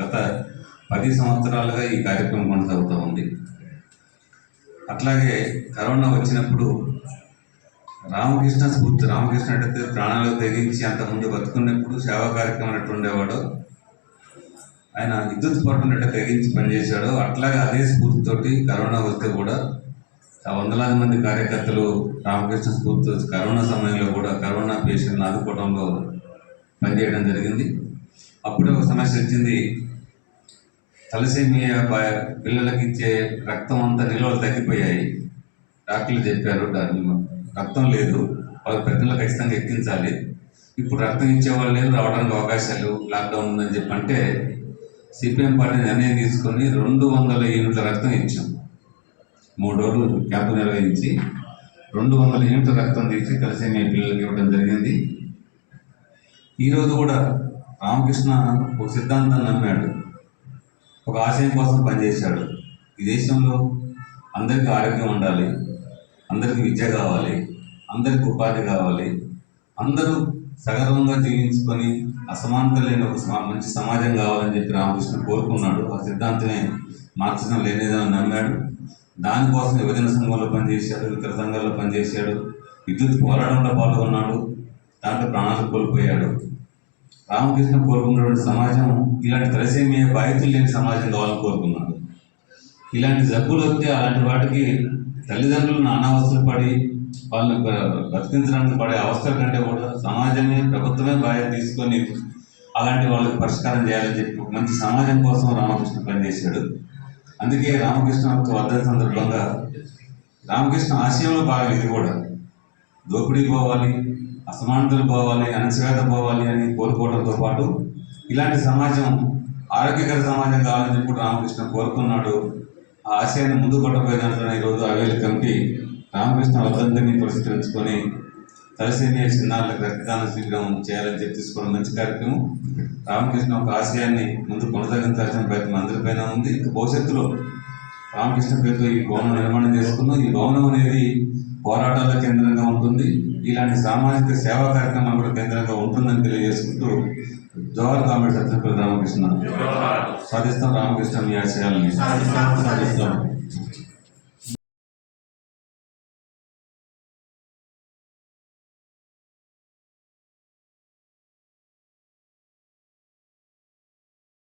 గత పది సంవత్సరాలుగా ఈ కార్యక్రమం కొనసాగుతూ ఉంది అట్లాగే కరోనా వచ్చినప్పుడు రామకృష్ణ స్ఫూర్తి రామకృష్ణ అంటే ప్రాణాలు తెగించి అంతకుముందు బతుకున్నప్పుడు సేవా కార్యక్రమం అన్నట్టు ఉండేవాడు ఆయన విద్యుత్ పడుకున్నట్టు తెగించి పనిచేశాడు అట్లాగే అదే స్ఫూర్తితోటి కరోనా వస్తే కూడా వందలాది మంది కార్యకర్తలు రామకృష్ణ స్ఫూర్తితో కరోనా సమయంలో కూడా కరోనా పేషెంట్ ఆదుకోవడంలో పనిచేయడం జరిగింది అప్పుడే ఒక సమస్య వచ్చింది తలసేమియా పిల్లలకి ఇచ్చే రక్తం అంతా నిల్వలు తగ్గిపోయాయి డాక్టర్లు చెప్పారు రక్తం లేదు వాళ్ళ పెద్దలు ఖచ్చితంగా ఎక్కించాలి ఇప్పుడు రక్తం ఇచ్చేవాళ్ళు లేదు రావడానికి అవకాశాలు లాక్డౌన్ ఉందని చెప్పి అంటే సిపిఎం పార్టీ నిర్ణయం తీసుకొని రెండు వందల యూనిట్ల రక్తం ఇచ్చాం మూడు రోజులు క్యాంపు నిర్వహించి రెండు వందల యూనిట్ల రక్తం తీసి కలిసి మీ పిల్లలకి ఇవ్వడం జరిగింది ఈరోజు కూడా రామకృష్ణ ఒక సిద్ధాంతాన్ని నమ్మాడు ఒక ఆశయం కోసం పనిచేశాడు ఈ దేశంలో అందరికీ ఆరోగ్యం ఉండాలి అందరికీ విద్య కావాలి అందరికీ ఉపాధి కావాలి అందరూ సగర్వంగా జీవించుకొని అసమానత లేని ఒక మంచి సమాజం కావాలని చెప్పి రామకృష్ణ కోరుకున్నాడు ఆ సిద్ధాంతమే మార్క్సిజం లేనిదని నమ్మాడు దానికోసం యువజన సంఘంలో పనిచేశాడు ఇతర సంఘాల్లో పనిచేశాడు విద్యుత్ పోరాటంలో పాల్గొన్నాడు దాంట్లో ప్రాణాలు కోల్పోయాడు రామకృష్ణ కోరుకున్నటువంటి సమాజం ఇలాంటి తలసేమియా బాధ్యతలు లేని సమాజం కావాలని కోరుకున్నాడు ఇలాంటి జబ్బులు వస్తే అలాంటి వాటికి తల్లిదండ్రులు నానావస్థలు పడి వాళ్ళని బ్రతికించడానికి పడే అవస్థల కంటే కూడా సమాజమే ప్రభుత్వమే బాధ్యత తీసుకొని అలాంటి వాళ్ళకి పరిష్కారం చేయాలని చెప్పి మంచి సమాజం కోసం రామకృష్ణ పనిచేశాడు అందుకే రామకృష్ణ యొక్క సందర్భంగా రామకృష్ణ ఆశయంలో బాగా ఇది కూడా దోపిడీ పోవాలి అసమానతలు పోవాలి అణచివేత పోవాలి అని కోరుకోవడంతో పాటు ఇలాంటి సమాజం ఆరోగ్యకర సమాజం కావాలని చెప్పి రామకృష్ణ కోరుకున్నాడు ఆ ఆశయాన్ని ముందు కొట్టబోయే ఈరోజు అవేలు కమిటీ రామకృష్ణ వద్దందరినీ పరిష్కరించుకొని తలసేనియ చిన్నారులకు రక్తదాన శిబిరం చేయాలని చెప్పి తీసుకోవడం మంచి కార్యక్రమం రామకృష్ణ ఒక ఆశయాన్ని ముందు కొనసాగించాల్సిన ప్రయత్నం అందరిపైన ఉంది ఇంకా భవిష్యత్తులో రామకృష్ణ పేరుతో ఈ భవనం నిర్మాణం చేసుకున్నాం ఈ భవనం అనేది పోరాటాల కేంద్రంగా ఉంటుంది ఇలాంటి సామాజిక సేవా కార్యక్రమాలు కూడా కేంద్రంగా ఉంటుందని తెలియజేసుకుంటూ జవహర్ కామెడీ సత్యపల్లి రామకృష్ణ సాధిస్తాం రామకృష్ణ మీ ఆశయాలని సాధిస్తాం